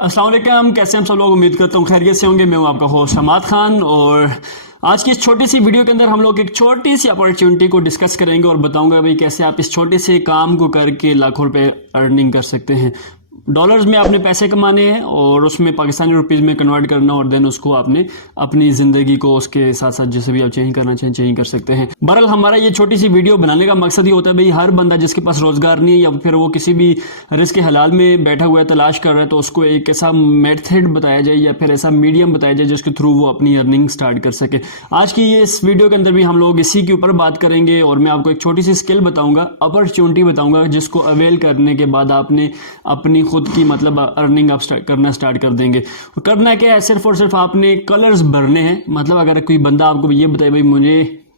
अस्सलाम वालेकुम, कैसे हैं हम सब लोग। उम्मीद करता हूँ खैरियत से होंगे। मैं हूँ आपका होस्ट हमाद खान और आज की इस छोटी सी वीडियो के अंदर हम लोग एक छोटी सी अपॉर्चुनिटी को डिस्कस करेंगे और बताऊंगा भाई कैसे आप इस छोटे से काम को करके लाखों रुपए अर्निंग कर सकते हैं। डॉलर्स में आपने पैसे कमाने हैं और उसमें पाकिस्तानी रुपीस में कन्वर्ट करना और देन उसको आपने अपनी जिंदगी को उसके साथ साथ जैसे भी आप चेंज करना चाहें चेंज कर सकते हैं। बहरहाल हमारा ये छोटी सी वीडियो बनाने का मकसद ही होता है भाई हर बंदा जिसके पास रोजगार नहीं है या फिर वो किसी भी रिस्क हलाल में बैठा हुआ है तलाश कर रहा है तो उसको एक ऐसा मेथड बताया जाए या फिर ऐसा मीडियम बताया जाए जिसके थ्रू वो अपनी अर्निंग स्टार्ट कर सके। आज की ये इस वीडियो के अंदर भी हम लोग इसी के ऊपर बात करेंगे और मैं आपको एक छोटी सी स्किल बताऊंगा, अपॉर्चुनिटी बताऊंगा जिसको अवेल करने के बाद आपने अपनी खुद की मतलब अर्निंग आप करना स्टार्ट कर देंगे। और करना क्या है, सिर्फ और सिर्फ आपने कलर्स भरने हैं। मतलब अगर कोई बंदा आपको ये बताए भाई मुझे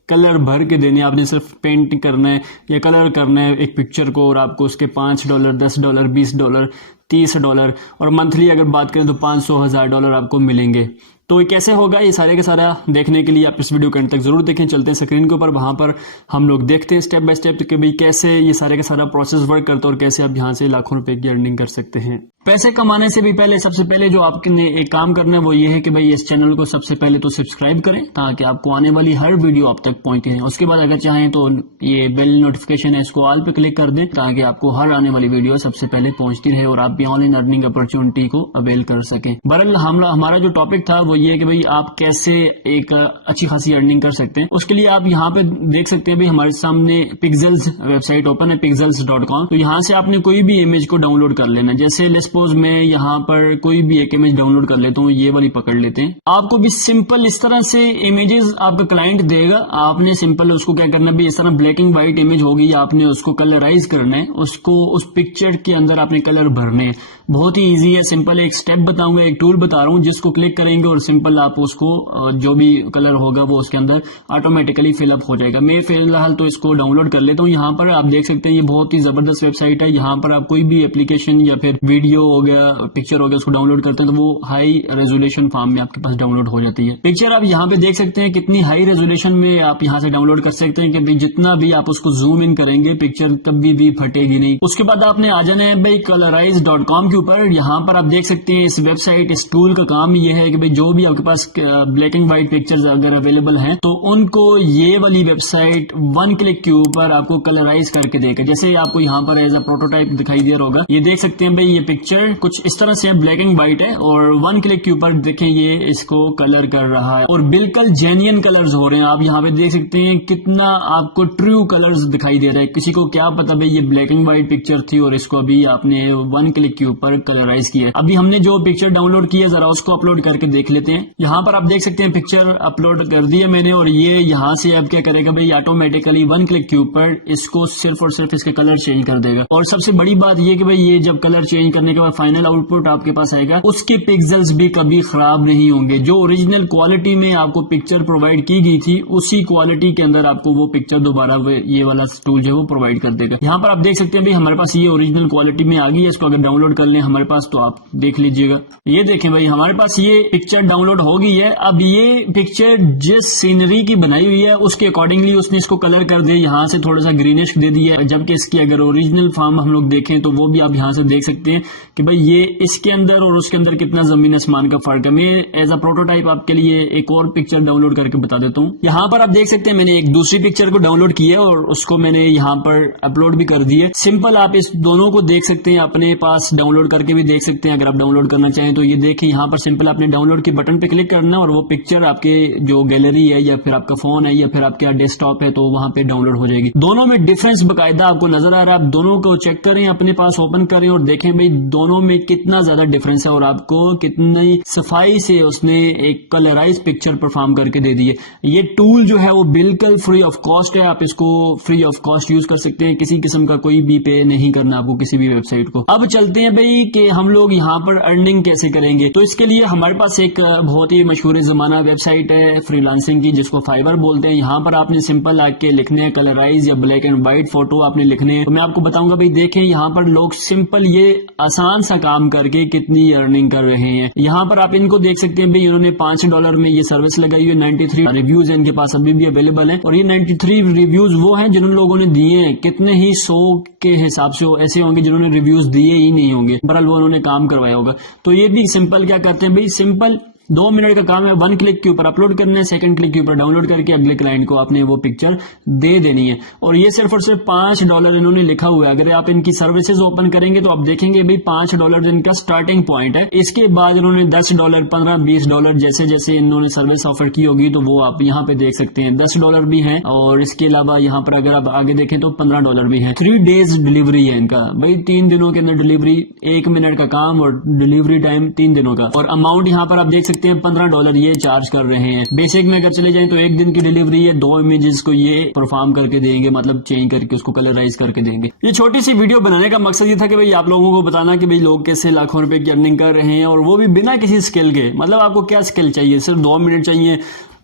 कलर भर के देने, आपने सिर्फ पेंट करना है या कलर करना है एक पिक्चर को और आपको उसके $5, $10, $20, $30 और मंथली अगर बात करें तो $500,000 आपको मिलेंगे। तो ये कैसे होगा, ये सारे का सारा देखने के लिए आप इस वीडियो के अंत तक जरूर देखें। चलते हैं स्क्रीन के ऊपर, वहां पर हम लोग देखते हैं स्टेप बाय स्टेप कि भाई कैसे ये सारे का सारा प्रोसेस वर्क करता है और कैसे आप यहाँ से लाखों रुपए की अर्निंग कर सकते हैं। पैसे कमाने से भी पहले सबसे पहले जो आपने एक काम करना है वो ये है कि भाई इस चैनल को सबसे पहले तो सब्सक्राइब करें ताकि आपको आने वाली हर वीडियो आप तक पहुंचे। उसके बाद अगर चाहें तो ये बेल नोटिफिकेशन है इसको ऑल पे क्लिक कर दें ताकि आपको हर आने वाली वीडियो सबसे पहले पहुंचती रहे और आप भी ऑनलाइन अर्निंग अपॉर्चुनिटी को अवेल कर सकें। बहरहाल हमारा जो टॉपिक था वो ये है कि भाई आप कैसे एक अच्छी खासी अर्निंग कर सकते हैं। उसके लिए आप यहाँ पे देख सकते हैं भाई हमारे सामने पिक्सेल्स वेबसाइट ओपन है, pixels.com। तो यहाँ से आपने कोई भी इमेज को डाउनलोड कर लेना। जैसे सपोज मैं यहाँ पर कोई भी एक इमेज डाउनलोड कर लेता हूँ, ये वाली पकड़ लेते हैं। आपको भी सिंपल इस तरह से इमेजेस आपका क्लाइंट देगा, आपने सिंपल उसको क्या करना है, इस तरह ब्लैक एंड व्हाइट इमेज होगी, आपने उसको कलराइज करना है, उसको उस पिक्चर के अंदर आपने कलर भरने हैं। बहुत ही इजी है, सिंपल एक स्टेप बताऊंगा, एक टूल बता रहा हूँ जिसको क्लिक करेंगे और सिंपल आप उसको जो भी कलर होगा वो उसके अंदर ऑटोमेटिकली फिलअप हो जाएगा। मैं फिलहाल तो इसको डाउनलोड कर लेता हूँ। यहाँ पर आप देख सकते हैं ये बहुत ही जबरदस्त वेबसाइट है। यहाँ पर आप कोई भी एप्लीकेशन या फिर वीडियो हो गया, पिक्चर हो गया, उसको डाउनलोड करते हैं तो वो हाई रेजोल्यूशन फॉर्म में आपके पास डाउनलोड हो जाती है। पिक्चर आप यहाँ पे देख सकते हैं कितनी हाई रेजोल्यूशन में आप यहाँ से डाउनलोड कर सकते हैं कि जितना भी आप उसको जूम इन करेंगे पिक्चर कभी भी फटेगी नहीं। उसके बाद आपने आ जाना है भाई colorize.com के ऊपर। यहाँ पर आप देख सकते हैं इस वेबसाइट इस टूल का काम ये है कि भाई जो भी आपके पास ब्लैक एंड व्हाइट पिक्चर्स अगर अवेलेबल हैं तो उनको ये वाली वेबसाइट वन क्लिक के ऊपर आपको कलराइज करके देगा। जैसे आपको यहाँ पर एज अ प्रोटोटाइप दिखाई दे रहा होगा, ये देख सकते हैं भाई ये पिक्चर कुछ इस तरह से ब्लैक एंड व्हाइट है और वन क्लिक के ऊपर देखें ये इसको कलर कर रहा है और बिल्कुल जेन्युइन कलर्स हो रहे हैं। आप यहाँ पे देख सकते हैं कितना आपको ट्रू कलर्स दिखाई दे रहा है। किसी को क्या पता भाई ये ब्लैक एंड व्हाइट पिक्चर थी और इसको अभी आपने वन क्लिक के ऊपर कलराइज किया। अभी हमने जो पिक्चर डाउनलोड की है जरा उसको अपलोड करके देख लेते हैं। यहाँ पर आप देख सकते हैं पिक्चर अपलोड कर दिया मैंने और ये यहाँ से अब क्या करेगा भाई ऑटोमेटिकली वन क्लिक के ऊपर इसको सिर्फ और सिर्फ इसके कलर चेंज कर देगा। और सबसे बड़ी बात ये कि भाई ये जब कलर चेंज करने के बाद फाइनल आउटपुट आपके पास आएगा उसके पिक्सेल्स भी कभी खराब नहीं होंगे। जो ओरिजिनल क्वालिटी में आपको पिक्चर प्रोवाइड की गई थी उसी क्वालिटी के अंदर आपको वो पिक्चर दोबारा ये वाला टूल जो है वो प्रोवाइड कर देगा। यहाँ पर आप देख सकते हैं भाई हमारे पास ये ओरिजिनल क्वालिटी में आ गई है। इसको अगर डाउनलोड कर लें हमारे पास तो आप देख लीजिएगा, ये देखें भाई हमारे पास ये पिक्चर डाउनलोड हो गई है। अब ये पिक्चर जिस सीनरी की बनाई हुई है उसके अकॉर्डिंगली उसने इसको कलर कर दिया, यहाँ से थोड़ा सा ग्रीनिश दे दिया है। जबकि इसकी अगर ओरिजिनल फॉर्म हम लोग देखें तो वो भी आप यहाँ से देख सकते हैं कि भाई ये इसके अंदर और उसके अंदर कितना जमीन आसमान का फर्क है। मैं एज अ प्रोटोटाइप आपके लिए एक और पिक्चर डाउनलोड करके बता देता हूँ। यहाँ पर आप देख सकते हैं मैंने एक दूसरी पिक्चर को डाउनलोड किया है और उसको मैंने यहाँ पर अपलोड भी कर दिया। सिंपल आप इस दोनों को देख सकते हैं, अपने पास डाउनलोड करके भी देख सकते हैं अगर आप डाउनलोड करना चाहें तो। ये देखें यहाँ पर सिंपल आपने डाउनलोड के बटन पे क्लिक करना और वो पिक्चर आपके जो गैलरी है या फिर आपका फोन है या फिर आपका डेस्कटॉप है तो वहां पे डाउनलोड हो जाएगी। दोनों में डिफरेंस बकायदा आपको नजर आ रहा है। आप दोनों को चेक करें, अपने पास ओपन करें और देखें भाई दोनों में कितना ज्यादा डिफरेंस है और आपको कितनी सफाई से उसने एक कलराइज पिक्चर परफॉर्म करके दे दी है। ये टूल जो है वो बिल्कुल फ्री ऑफ कॉस्ट है, आप इसको फ्री ऑफ कॉस्ट यूज कर सकते हैं। किसी किस्म का कोई भी पे नहीं करना आपको किसी भी वेबसाइट को। अब चलते हैं भाई कि हम लोग यहाँ पर अर्निंग कैसे करेंगे। तो इसके लिए हमारे पास एक बहुत ही मशहूर जमाना वेबसाइट है फ्रीलांसिंग की जिसको फाइवर बोलते हैं। यहाँ पर आपने सिंपल आके लिखने हैं कलराइज या ब्लैक एंड व्हाइट फोटो आपने लिखने हैं। तो मैं आपको बताऊंगा भाई देखें यहाँ पर लोग सिंपल ये आसान सा काम करके कितनी अर्निंग कर रहे हैं। यहाँ पर आप इनको देख सकते हैं भाई इन्होंने $5 में ये सर्विस लगाई है। 93 रिव्यूज इनके पास अभी भी अवेलेबल है और ये 93 रिव्यूज वो हैं जिन लोगों ने दिए हैं। कितने ही 100 के हिसाब से ऐसे होंगे जिन्होंने रिव्यूज दिए ही नहीं होंगे। बहरहाल वो उन्होंने काम करवाया होगा। तो ये भी सिंपल क्या करते हैं भाई, सिंपल 2 मिनट का काम है, 1 क्लिक के ऊपर अपलोड करना है, 2nd क्लिक के ऊपर डाउनलोड करके अगले क्लाइंट को आपने वो पिक्चर दे देनी है। और ये सिर्फ और सिर्फ $5 इन्होंने लिखा हुआ है। अगर आप इनकी सर्विसेज ओपन करेंगे तो आप देखेंगे भाई $5 इनका स्टार्टिंग पॉइंट है। इसके बाद इन्होंने $10, $15, $20 जैसे जैसे इन्होंने सर्विस ऑफर की होगी तो वो आप यहाँ पे देख सकते हैं। $10 भी है और इसके अलावा यहाँ पर अगर आप आगे देखें तो $15 भी है। 3 डेज डिलीवरी है इनका भाई, 3 दिनों के अंदर डिलीवरी, 1 मिनट का काम और डिलीवरी टाइम 3 दिनों का। और अमाउंट यहाँ पर आप देख सकते हैं $15 ये चार्ज कर रहे हैं। बेसिक में अगर चले जाएं तो 1 दिन की डिलीवरी है, 2 इमेजेस को ये परफॉर्म करके देंगे, मतलब चेंज करके उसको कलराइज करके देंगे। ये छोटी सी वीडियो बनाने का मकसद ये था कि भाई आप लोगों को बताना कि भाई लोग कैसे लाखों रुपए की अर्निंग कर रहे हैं और वो भी बिना किसी स्किल के। मतलब आपको क्या स्किल चाहिए, सिर्फ 2 मिनट चाहिए।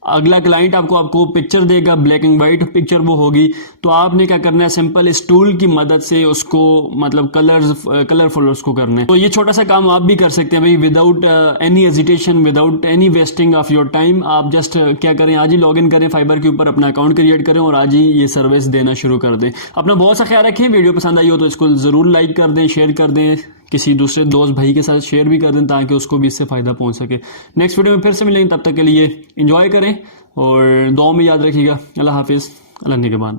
अगला क्लाइंट आपको पिक्चर देगा, ब्लैक एंड व्हाइट पिक्चर वो होगी, तो आपने क्या करना है, सिंपल इस टूल की मदद से उसको मतलब कलरफुल उसको करना है। तो ये छोटा सा काम आप भी कर सकते हैं भाई, without any hesitation, without any wasting of your time. आप जस्ट क्या करें, आज ही लॉग इन करें फाइबर के ऊपर, अपना अकाउंट क्रिएट करें और आज ही ये सर्विस देना शुरू कर दें। अपना बहुत सा ख्याल रखें। वीडियो पसंद आई हो तो इसको जरूर लाइक कर दें, शेयर कर दें, किसी दूसरे दोस्त भाई के साथ शेयर भी कर दें ताकि उसको भी इससे फायदा पहुंच सके। नेक्स्ट वीडियो में फिर से मिलेंगे, तब तक के लिए एंजॉय करें और दुआ में याद रखिएगा। अल्लाह हाफिज़, अल्लाह निगहबान।